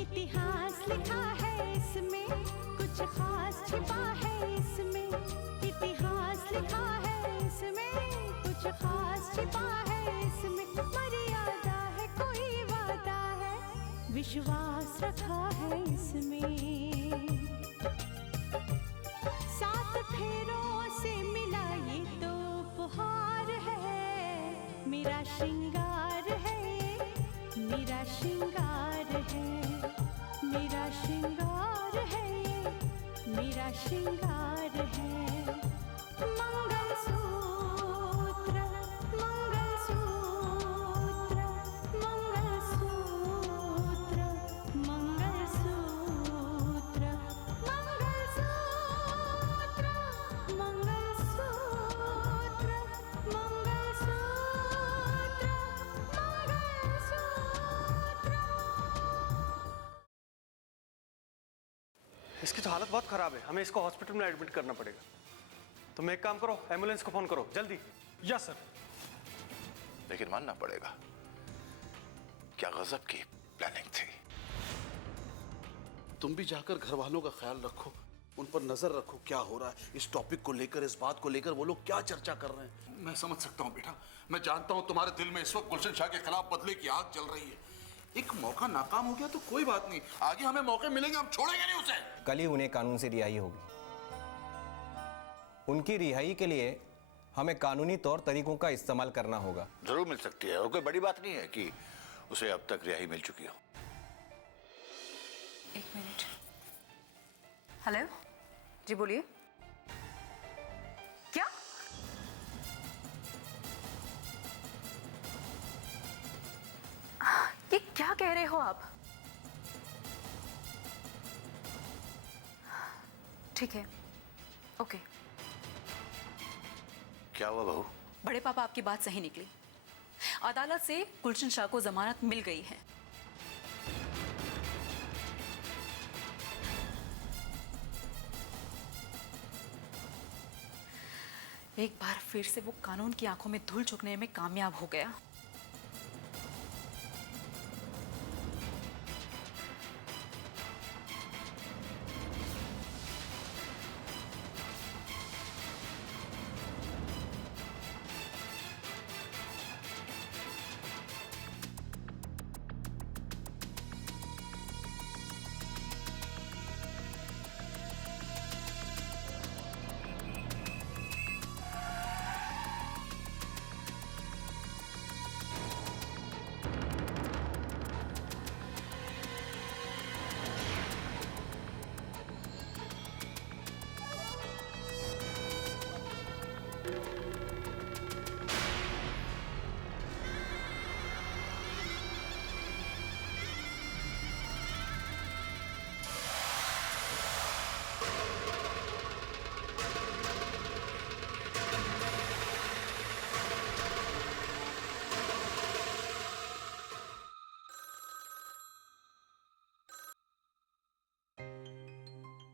इतिहास लिखा है इसमें, कुछ खास छिपा है इसमें। इतिहास लिखा है इसमें, कुछ खास छिपा है इसमें। मर्यादा है, कोई वादा है, विश्वास रखा है इसमें। सात फेरों से मिला ये तो उपहार है, मेरा श्रृंगार है, मेरा श्रृंगार है, मेरा श्रृंगार है, मेरा श्रृंगार है। मंगलसूत्र, मंगलसूत्र, मंगलसूत्र, मंगलसूत्र, मंगलसूत्र, मंगलसूत्र, मंगलसूत्र। इसकी तो हालत बहुत खराब है, हमें इसको हॉस्पिटल में एडमिट करना पड़ेगा। तुम एक काम करो, एम्बुलेंस को फोन करो जल्दी। Yes sir. लेकिन मानना पड़ेगा, क्या गजब की प्लानिंग थी। तुम भी जाकर घर वालों का ख्याल रखो, उन पर नजर रखो क्या हो रहा है इस टॉपिक को लेकर, इस बात को लेकर वो लोग क्या चर्चा कर रहे हैं। मैं समझ सकता हूँ बेटा, मैं जानता हूँ तुम्हारे दिल में इस वक्त गुलशन शाह के खिलाफ बदले की आग जल रही है। एक मौका नाकाम हो गया तो कोई बात नहीं, आगे हमें मौके मिलेंगे, हम छोड़ेंगे नहीं उसे। कल ही उन्हें कानून से रिहाई होगी। उनकी रिहाई के लिए हमें कानूनी तौर तरीकों का इस्तेमाल करना होगा। जरूर मिल सकती है, और कोई बड़ी बात नहीं है कि उसे अब तक रिहाई मिल चुकी हो। एक मिनट। हेलो जी, बोलिए। क्या? ये क्या कह रहे हो आप? ठीक है, ओके। क्या हुआ बहू? बड़े पापा, आपकी बात सही निकली। अदालत से गुलशन शाह को जमानत मिल गई है। एक बार फिर से वो कानून की आंखों में धूल झोंकने में कामयाब हो गया।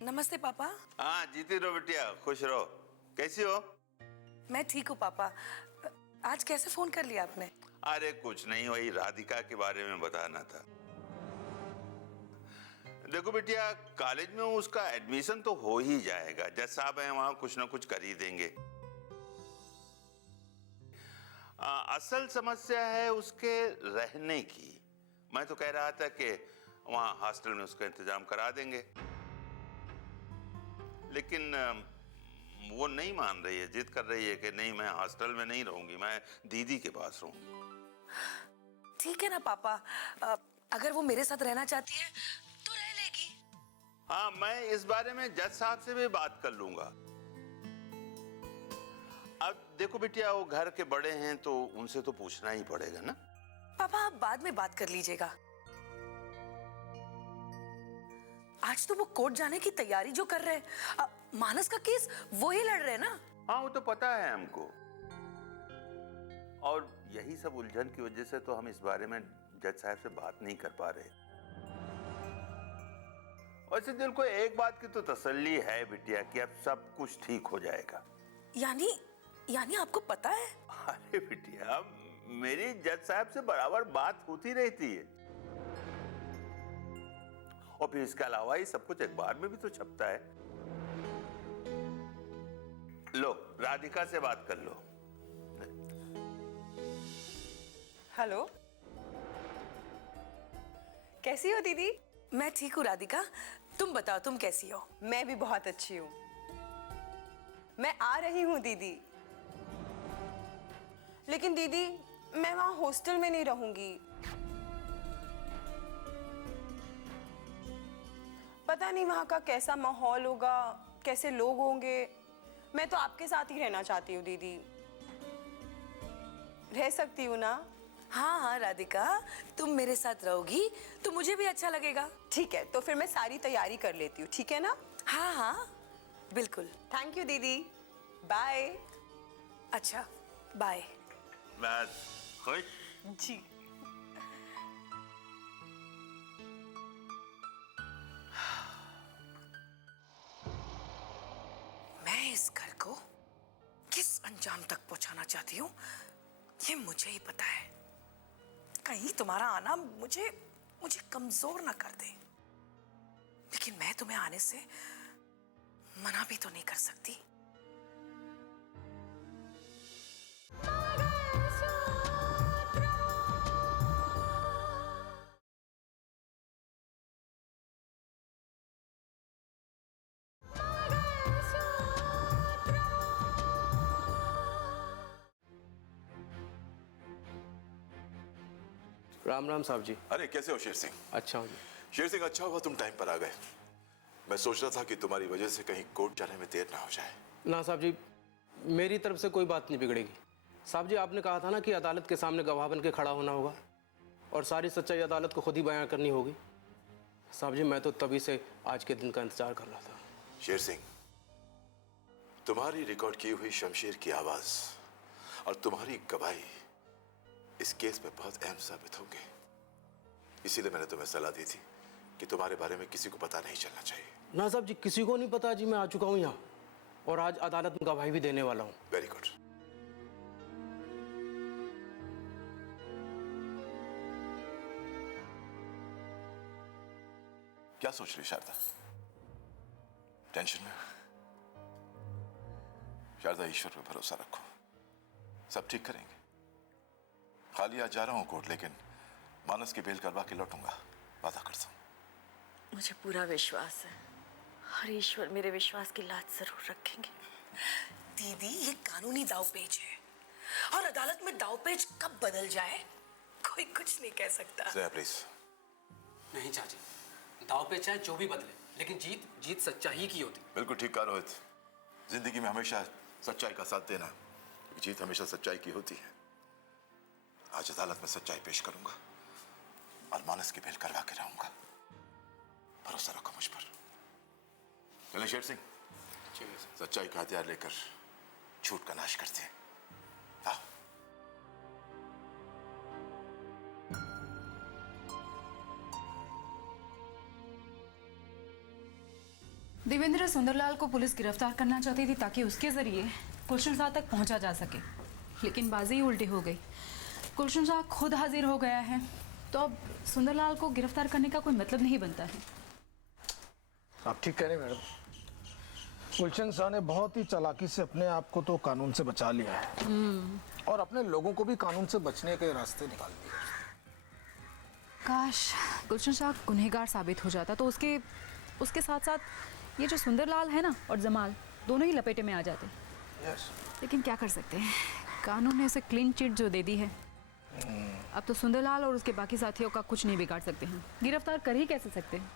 नमस्ते पापा। हाँ जीती रहो बिटिया, खुश रहो। कैसी हो? मैं ठीक हूँ पापा। आज कैसे फोन कर लिया आपने? अरे कुछ नहीं, वही राधिका के बारे में बताना था। देखो बिटिया, कॉलेज में उसका एडमिशन तो हो ही जाएगा, जज साहब हैं वहां, कुछ ना कुछ कर ही देंगे। असल समस्या है उसके रहने की। मैं तो कह रहा था कि वहां हॉस्टल में उसका इंतजाम करा देंगे, लेकिन वो नहीं मान रही है, जिद कर रही है कि नहीं, मैं हॉस्टल में नहीं रहूंगी, मैं दीदी के पास रहूंगी। ठीक है ना पापा, अगर वो मेरे साथ रहना चाहती है तो रह लेगी। हाँ, मैं इस बारे में जज साहब से भी बात कर लूंगा। अब देखो बिटिया, वो घर के बड़े हैं तो उनसे तो पूछना ही पड़ेगा ना। पापा आप बाद में बात कर लीजिएगा। आज तो वो कोर्ट जाने की तैयारी जो कर रहे हैं, मानस का केस वो ही लड़ रहे हैं ना। हाँ वो तो पता है हमको, और यही सब उलझन की वजह से तो हम इस बारे में जज साहब से बात नहीं कर पा रहे। वैसे दिल को एक बात की तो तसल्ली है बिटिया कि अब सब कुछ ठीक हो जाएगा। यानी आपको पता है? अरे बिटिया, मेरी जज साहब से बराबर बात होती रहती है। और फिर इसके अलावा ये सब कुछ अखबार में भी तो छपता है। लो, राधिका से बात कर लो। हेलो, कैसी हो दीदी? मैं ठीक हूँ राधिका, तुम बताओ तुम कैसी हो? मैं भी बहुत अच्छी हूँ। मैं आ रही हूँ दीदी। लेकिन दीदी, मैं वहाँ हॉस्टल में नहीं रहूंगी। पता नहीं वहाँ का कैसा माहौल होगा, कैसे लोग होंगे। मैं तो आपके साथ ही रहना चाहती हूँ दीदी। रह सकती हूँ ना? हाँ हाँ राधिका, तुम मेरे साथ रहोगी तो मुझे भी अच्छा लगेगा। ठीक है, तो फिर मैं सारी तैयारी कर लेती हूँ, ठीक है ना? हाँ हाँ बिल्कुल। थैंक यू दीदी, बाय। अच्छा बाय। बस खुश? जी। मैं इस घर को किस अंजाम तक पहुंचाना चाहती हूँ ये मुझे ही पता है। कहीं तुम्हारा आना मुझे कमजोर ना कर दे। लेकिन मैं तुम्हें आने से मना भी तो नहीं कर सकती। राम राम साहब जी। अरे कैसे हो शेर सिंह? अच्छा हूँ जी। शेर सिंह, अच्छा हुआ तुम टाइम पर आ गए। मैं सोच रहा था कि तुम्हारी वजह से कहीं कोर्ट जाने में देर ना हो जाए। ना साहब जी, मेरी तरफ से कोई बात नहीं बिगड़ेगी। साहब जी, आपने कहा था ना कि अदालत के सामने गवाह बन के खड़ा होना होगा और सारी सच्चाई अदालत को खुद ही बयां करनी होगी। साहब जी, मैं तो तभी से आज के दिन का इंतजार कर रहा था। शेर सिंह, तुम्हारी रिकॉर्ड की हुई शमशीर की आवाज और तुम्हारी गवाही इस केस में बहुत अहम साबित होंगे। इसीलिए मैंने तुम्हें सलाह दी थी कि तुम्हारे बारे में किसी को पता नहीं चलना चाहिए। ना साहब जी, किसी को नहीं पता जी। मैं आ चुका हूँ यहाँ और आज अदालत में गवाही भी देने वाला हूँ। Very good. क्या सोच रही शारदा? टेंशन में? शारदा, ईश्वर पे भरोसा रखो, सब ठीक करेंगे। खाली आज जा रहा हूं कोर्ट, लेकिन मानस की बेल करवा के लौटूंगा, वादा करता हूं। मुझे पूरा विश्वास है और ईश्वर मेरे विश्वास की लाज जरूर रखेंगे। दीदी, ये कानूनी दावपेच है और अदालत में दावपेच कब बदल जाए कोई कुछ नहीं कह सकता। जया प्लीज। नहीं चाची, दावपेच चाहे जो भी बदले, लेकिन जीत सच्चाई की होती। बिल्कुल ठीक कहा रोहित। जिंदगी में हमेशा सच्चाई का साथ देना, जीत हमेशा सच्चाई की होती है। आज अदालत में सच्चाई पेश करूंगा और मानस की बेल करवा के रहूंगा। भरोसा रखो मुझ पर। चले शेर सिंह, सच्चाई का हथियार लेकर झूठ का नाश करते हैं। आओ। देवेंद्र सुंदरलाल को पुलिस गिरफ्तार करना चाहती थी ताकि उसके जरिए गुलशन शाह तक पहुंचा जा सके, लेकिन बाजी उल्टी हो गई। गुलशन शाह खुद हाजिर हो गया है, तो अब सुंदरलाल को गिरफ्तार करने का कोई मतलब नहीं बनता है। आप ठीक कह रहे हैं मैडम। गुलशन शाह ने बहुत ही चालाकी से अपने आप को तो कानून से बचा लिया है और अपने लोगों को भी कानून से बचने के रास्ते निकाल दिए। काश गुलशन शाह गुनहगार साबित हो जाता तो उसके साथ साथ ये जो सुंदरलाल है ना और जमाल, दोनों ही लपेटे में आ जाते। लेकिन क्या कर सकते हैं, कानून ने उसे क्लीन चिट जो दे दी है। अब तो सुंदरलाल और उसके बाकी साथियों का कुछ नहीं बिगाड़ सकते हैं। गिरफ्तार कर ही कैसे सकते हैं?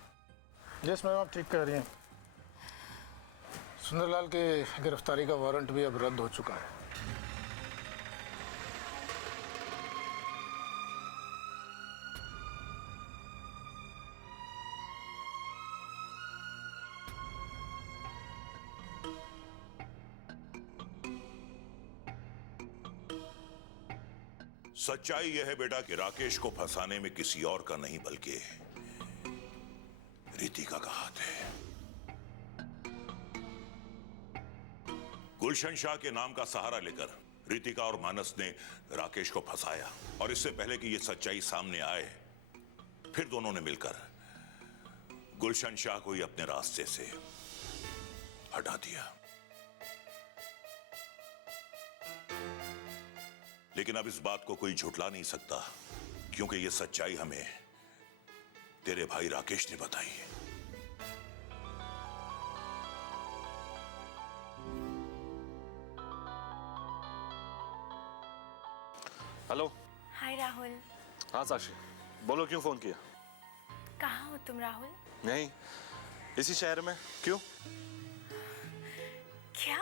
यस मैम, आप ठीक कह रही हैं। सुंदरलाल के गिरफ्तारी का वारंट भी अब रद्द हो चुका है। सच्चाई यह है बेटा कि राकेश को फंसाने में किसी और का नहीं बल्कि रितिका का हाथ है। गुलशन शाह के नाम का सहारा लेकर रितिका और मानस ने राकेश को फंसाया और इससे पहले कि यह सच्चाई सामने आए, फिर दोनों ने मिलकर गुलशन शाह को ही अपने रास्ते से हटा दिया। लेकिन अब इस बात को कोई झुठला नहीं सकता, क्योंकि यह सच्चाई हमें तेरे भाई राकेश ने बताई है। हेलो। हाय राहुल। हाँ साक्षी, बोलो क्यों फोन किया? कहाँ हो तुम राहुल? नहीं, इसी शहर में। क्यों? क्या?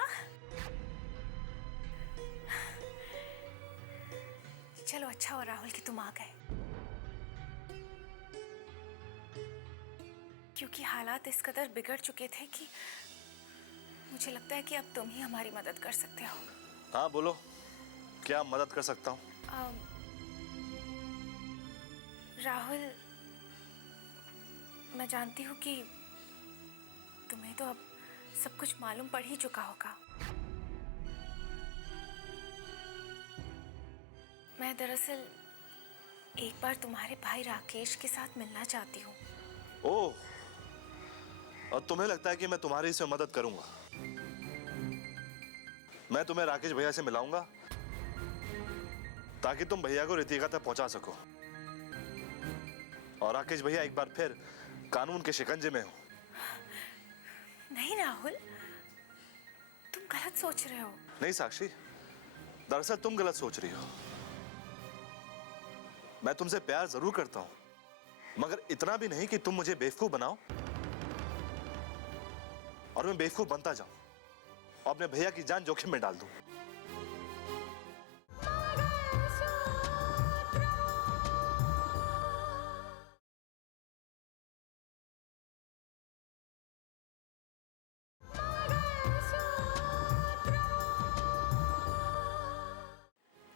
चलो अच्छा हो राहुल कि तुम आ गए, क्योंकि हालात इस कदर बिगड़ चुके थे कि मुझे लगता है कि अब तुम ही हमारी मदद कर सकते हो। हाँ बोलो, क्या मदद कर सकता हूँ? राहुल, मैं जानती हूँ कि तुम्हें तो अब सब कुछ मालूम पड़ ही चुका होगा। मैं दरअसल एक बार तुम्हारे भाई राकेश के साथ मिलना चाहती हूँ। ओह, और तुम्हें लगता है कि मैं तुम्हारी इसमें मदद करूंगा? मैं तुम्हें राकेश भैया से मिलाऊंगा ताकि तुम भैया को रितिका तक पहुंचा सको, और राकेश भैया एक बार फिर कानून के शिकंजे में हो। नहीं राहुल, तुम गलत सोच रहे हो। नहीं साक्षी, दरअसल तुम गलत सोच रही हो। मैं तुमसे प्यार जरूर करता हूं, मगर इतना भी नहीं कि तुम मुझे बेवकूफ बनाओ और मैं बेवकूफ बनता जाऊं और अपने भैया की जान जोखिम में डाल दूं।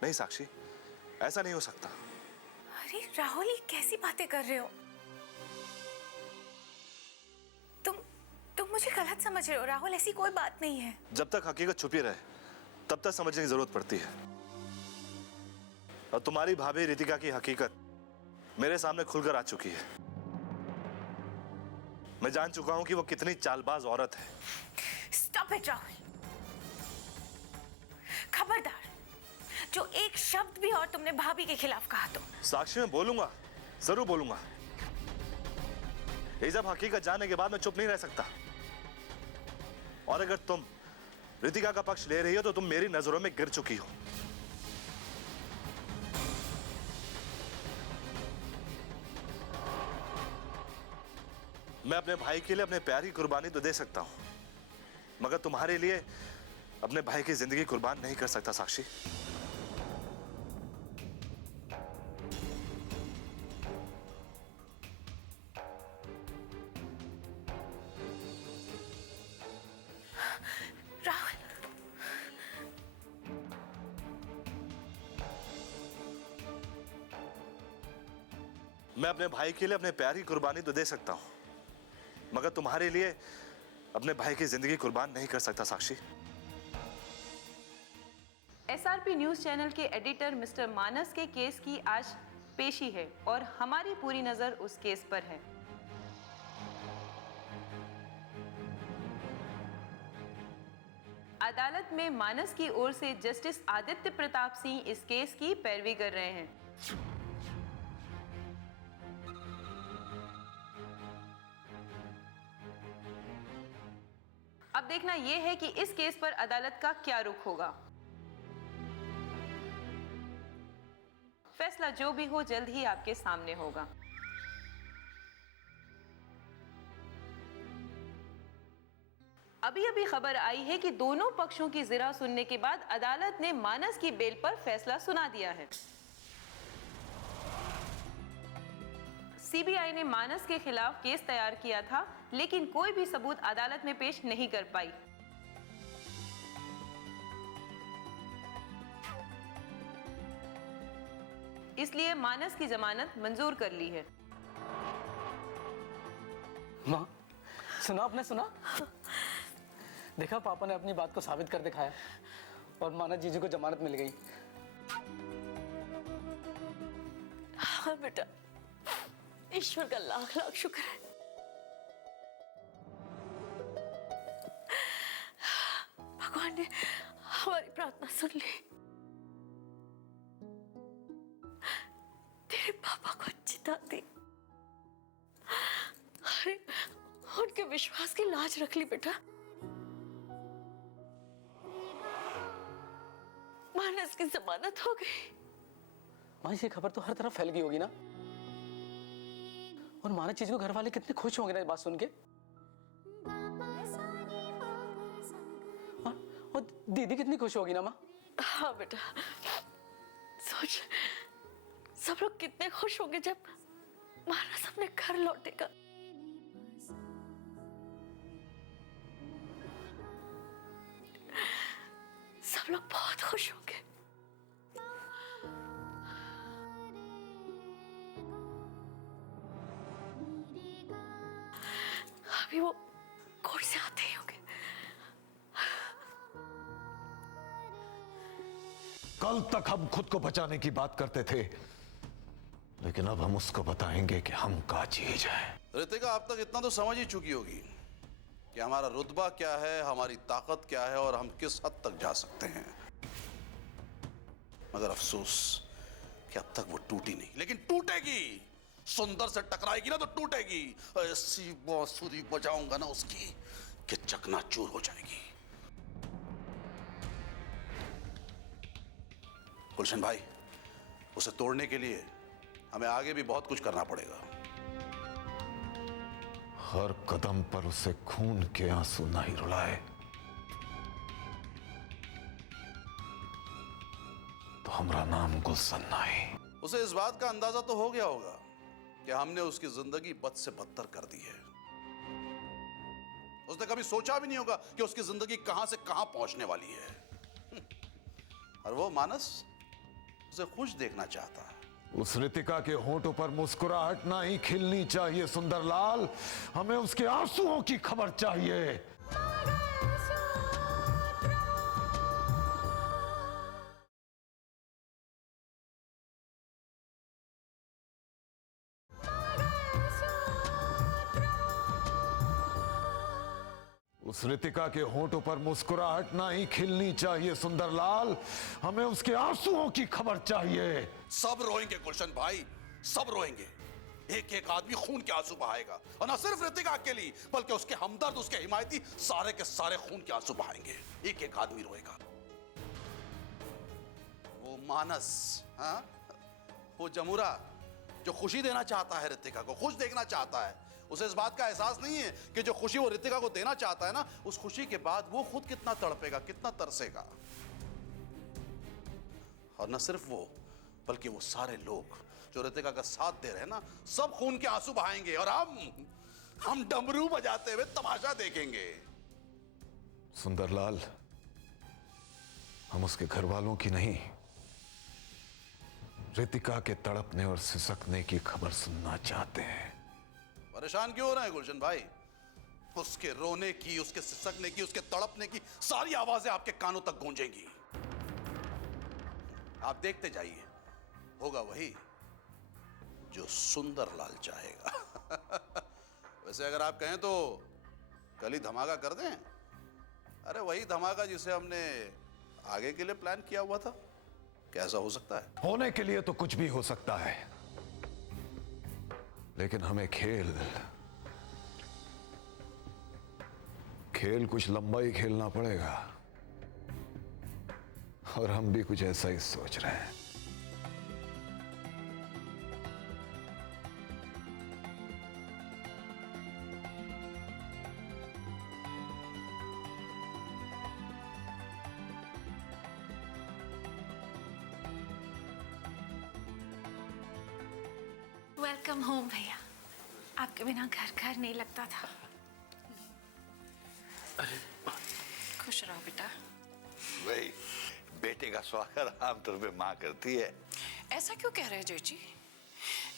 नहीं साक्षी, ऐसा नहीं हो सकता। अरे राहुल, ये कैसी बातें कर रहे हो? तुम मुझे गलत समझ रहे हो राहुल, ऐसी कोई बात नहीं है। जब तक हकीकत छुपी रहे तब तक समझने की जरूरत पड़ती है, और तुम्हारी भाभी रितिका की हकीकत मेरे सामने खुलकर आ चुकी है। मैं जान चुका हूं कि वो कितनी चालबाज औरत है। स्टॉप इट राहुल, खबरदार, जो एक शब्द भी और तुमने भाभी के खिलाफ कहा तो। साक्षी, मैं बोलूंगा, जरूर बोलूंगा। ये जब हकीकत जानने के बाद मैं चुप नहीं रह सकता, और अगर तुम रितिका का पक्ष ले रही हो तो तुम मेरी नजरों में गिर चुकी हो। मैं अपने भाई के लिए अपने प्यार की कुर्बानी तो दे सकता हूं, मगर तुम्हारे लिए अपने भाई की जिंदगी कुर्बान नहीं कर सकता साक्षी। मैं अपने भाई के लिए अपने प्यार की कुर्बानी तो दे सकता हूं, मगर तुम्हारे लिए अपने भाई की जिंदगी कुर्बान नहीं कर सकता साक्षी। SRP न्यूज चैनल के एडिटर मिस्टर मानस के केस की आज पेशी है और हमारी पूरी नजर उस केस पर है। अदालत में मानस की ओर से जस्टिस आदित्य प्रताप सिंह इस केस की पैरवी कर रहे हैं। अब देखना यह है कि इस केस पर अदालत का क्या रुख होगा। फैसला जो भी हो जल्द ही आपके सामने होगा। अभी खबर आई है कि दोनों पक्षों की जिरा सुनने के बाद अदालत ने मानस की बेल पर फैसला सुना दिया है। सीबीआई ने मानस के खिलाफ केस तैयार किया था, लेकिन कोई भी सबूत अदालत में पेश नहीं कर पाई। इसलिए मानस की जमानत मंजूर कर ली है। माँ, सुना आपने? सुना? देखा, पापा ने अपनी बात को साबित कर दिखाया और मानस जीजू को जमानत मिल गई। हाँ बेटा, ईश्वर का लाख लाख शुक्र है। ने हमारी प्रार्थना सुन ली। तेरे पापा को चिता दी। अरे उनके विश्वास की लाज रख ली बेटा। मानस की जमानत हो गई। माँ ये खबर तो हर तरफ फैल गई होगी ना, और मानस चीज को घर वाले कितने खुश होंगे ना ये बात सुन के। और दीदी कितनी खुश होगी ना माँ। हाँ बेटा, सोच सब लोग कितने खुश होंगे जब मानस अपने घर लौटेगा। सब लोग बहुत खुश होंगे। अभी वो कोर्ट से आते ही होंगे। कल तक हम खुद को बचाने की बात करते थे, लेकिन अब हम उसको बताएंगे कि हम क्या चीज है। रितिका अब तक इतना तो समझ ही चुकी होगी कि हमारा रुतबा क्या है, हमारी ताकत क्या है और हम किस हद तक जा सकते हैं। मगर अफसोस कि अब तक वो टूटी नहीं, लेकिन टूटेगी। सुंदर से टकराएगी ना तो टूटेगी। ऐसी बांसुरी बजाऊंगा ना उसकी कि चकनाचूर हो जाएगी। गुलशन भाई, उसे तोड़ने के लिए हमें आगे भी बहुत कुछ करना पड़ेगा। हर कदम पर उसे खून के आंसू नहीं रुलाए तो हमारा नाम गुलशन नहीं। उसे इस बात का अंदाजा तो हो गया होगा कि हमने उसकी जिंदगी बद से बदतर कर दी है। उसने कभी सोचा भी नहीं होगा कि उसकी जिंदगी कहां से कहां पहुंचने वाली है। और वो मानस उसे खुश देखना चाहता है। उस रितिका के होंठों पर मुस्कुराहट ना ही खिलनी चाहिए सुंदरलाल, हमें उसके आंसुओं की खबर चाहिए। उस रितिका के होंठों पर मुस्कुराहट ना ही खिलनी चाहिए सुंदरलाल, हमें उसके आंसुओं की खबर चाहिए। सब रोएंगे गुलशन भाई, सब रोएंगे। एक एक आदमी खून के आंसू बहाएगा, और ना सिर्फ रितिका के लिए बल्कि उसके हमदर्द, उसके हिमायती सारे के सारे खून के आंसू बहाएंगे। एक एक आदमी रोएगा। वो मानस, हाँ, वो जमुरा जो खुशी देना चाहता है, रितिका को खुश देखना चाहता है, उसे इस बात का एहसास नहीं है कि जो खुशी वो रितिका को देना चाहता है ना, उस खुशी के बाद वो खुद कितना तड़पेगा, कितना तरसेगा। और न सिर्फ वो बल्कि वो सारे लोग जो रितिका का साथ दे रहे हैं ना, सब खून के आंसू बहाएंगे और हम डमरू बजाते हुए तमाशा देखेंगे। सुंदरलाल, हम उसके घर वालों की नहीं, रितिका के तड़पने और सिसकने की खबर सुनना चाहते हैं। परेशान क्यों हो रहे हैं गुलशन भाई? उसके रोने की, उसके सिसकने की, उसके तड़पने की सारी आवाजें आपके कानों तक गूंजेंगी। आप देखते जाइए, होगा वही जो सुंदरलाल चाहेगा। वैसे अगर आप कहें तो कल ही धमाका कर दें। अरे वही धमाका जिसे हमने आगे के लिए प्लान किया हुआ था। कैसा हो सकता है? होने के लिए तो कुछ भी हो सकता है, लेकिन हमें खेल कुछ लंबा ही खेलना पड़ेगा, और हम भी कुछ ऐसा ही सोच रहे हैं। वेलकम होम भैया। आपके बिना घर घर नहीं लगता था। खुश रहो बेटा। वही बेटे का स्वागत आमतौर पे माँ करती है। ऐसा क्यों कह रहे हैं जेठी?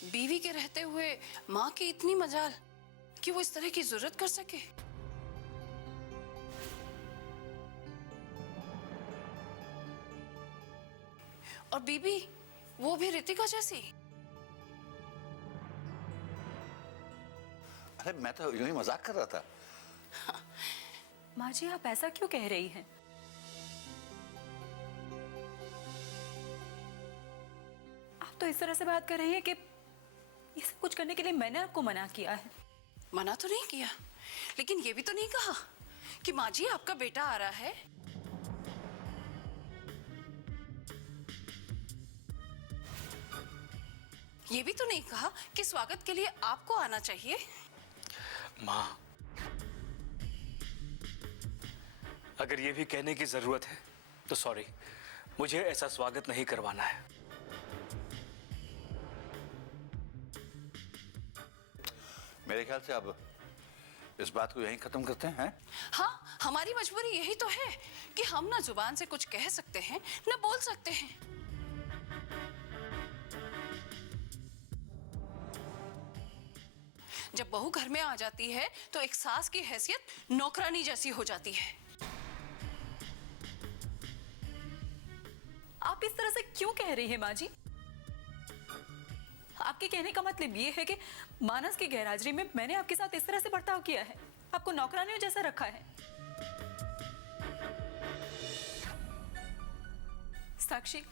बीवी के रहते हुए माँ की इतनी मजाल कि वो इस तरह की जरूरत कर सके। और बीबी वो भी रितिका जैसी। अरे मैं तो यूं ही मजाक कर रहा था। माँ जी, आप ऐसा क्यों कह रही हैं? तो इस तरह से बात कर रही हैं कि ये सब कुछ करने के लिए मैंने आपको मना किया है। मना तो नहीं किया, लेकिन ये भी तो नहीं कहा कि माँ जी आपका बेटा आ रहा है। ये भी तो नहीं कहा कि स्वागत के लिए आपको आना चाहिए। माँ, अगर ये भी कहने की जरूरत है तो सॉरी, मुझे ऐसा स्वागत नहीं करवाना है। मेरे ख्याल से अब इस बात को यहीं खत्म करते हैं। हाँ, हमारी मजबूरी यही तो है कि हम ना जुबान से कुछ कह सकते हैं ना बोल सकते हैं। जब बहू घर में आ जाती है तो एक सास की हैसियत नौकरानी जैसी हो जाती है। आप इस तरह से क्यों कह रही हैं माँ जी? आपके कहने का मतलब ये है कि मानस की गैरहाजिरी में मैंने आपके साथ इस तरह से बर्ताव किया है, आपको नौकरानियों जैसा रखा है। साक्षी,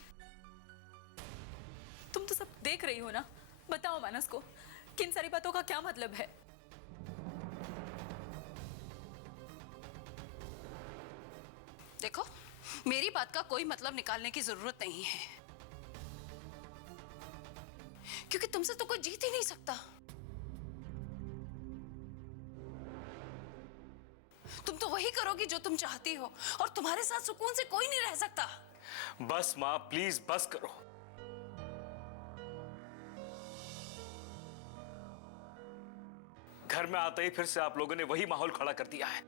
तुम तो सब देख रही हो ना, बताओ मानस को किन सारी बातों का क्या मतलब है? देखो, मेरी बात का कोई मतलब निकालने की जरूरत नहीं है, क्योंकि तुमसे तो कोई जीत ही नहीं सकता। तुम तो वही करोगी जो तुम चाहती हो, और तुम्हारे साथ सुकून से कोई नहीं रह सकता। बस माँ, प्लीज बस करो। घर में आते ही फिर से आप लोगों ने वही माहौल खड़ा कर दिया है।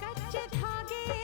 कच्चे धागे